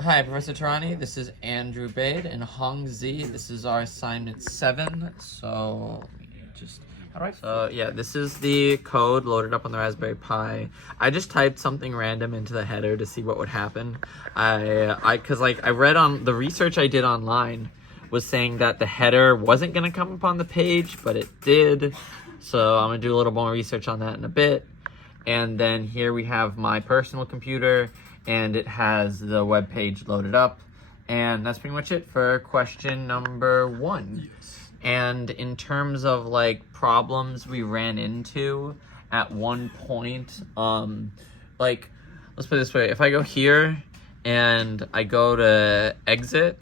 Hi, Professor Tarani. This is Andrew Bade and Hong Zi. This is our assignment 7. So, let me just... Alright, so yeah, this is the code loaded up on the Raspberry Pi. I just typed something random into the header to see what would happen. Cause like I read on the research I did online was saying that the header wasn't gonna come up on the page, but it did. So I'm gonna do a little more research on that in a bit. And then here we have my personal computer, and it has the web page loaded up. And that's pretty much it for question number 1. Yes. And in terms of like problems we ran into at one point, like, let's put it this way. If I go here and I go to exit,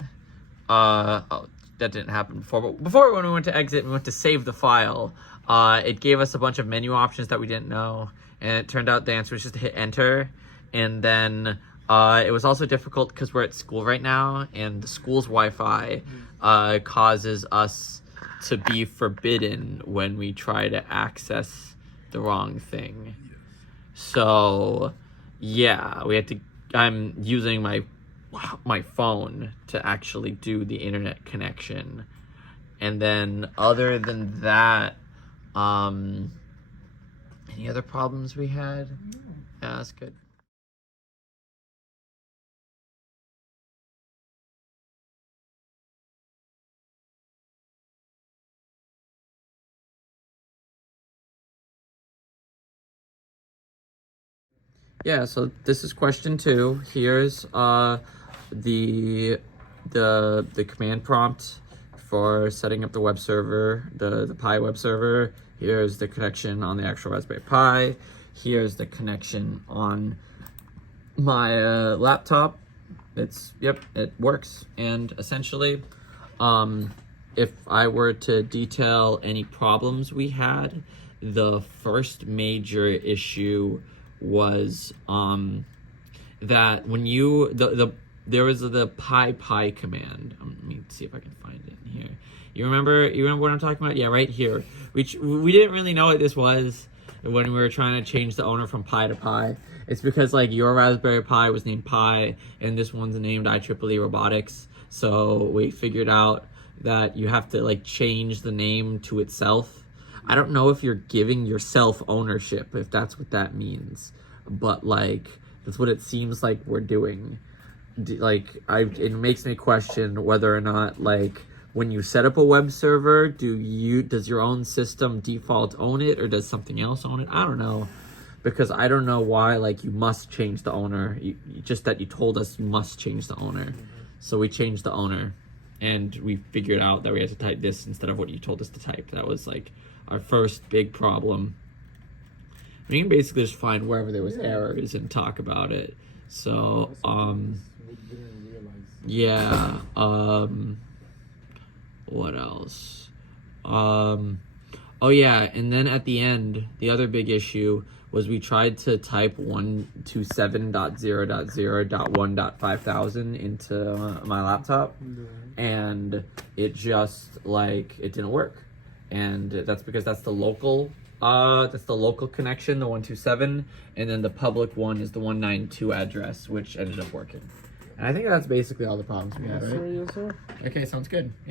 oh, that didn't happen before, but before when we went to exit, we went to save the file. It gave us a bunch of menu options that we didn't know, and it turned out the answer was just to hit enter. And then it was also difficult because we're at school right now, and the school's Wi-Fi causes us to be forbidden when we try to access the wrong thing. So yeah, we had to, I'm using my phone to actually do the internet connection. And then other than that, any other problems we had? Yeah, that's good. Yeah, so this is question 2. Here's the command prompt for setting up the web server, the Pi web server. Here's the connection on the actual Raspberry Pi. Here's the connection on my laptop. Yep, it works. And essentially, if I were to detail any problems we had, the first major issue was that when you there was the pi command. Let me see if I can find it in here. You remember what I'm talking about? Yeah, right here. Which we didn't really know what this was when we were trying to change the owner from Pi to Pi. It's because like your Raspberry Pi was named Pi and this one's named IEEE Robotics. So we figured out that you have to like change the name to itself. I don't know if you're giving yourself ownership, if that's what that means, but like that's what it seems like we're doing. It makes me question whether or not, like, when you set up a web server, does your own system default own it, or does something else own it? I don't know, because I don't know why like you must change the owner. Just that you told us you must change the owner, so we changed the owner. And we figured out that we had to type this instead of what you told us to type. That was like our first big problem. We can basically just find wherever there was errors and talk about it. So, yeah, what else? Oh yeah, and then at the end, the other big issue was we tried to type 127.0.0.1.5000 into my laptop, and it just like it didn't work. And that's because that's the local connection, the 127, and then the public one is the 192 address, which ended up working. And I think that's basically all the problems we had, right? Yes, sir. Okay, sounds good. Yeah.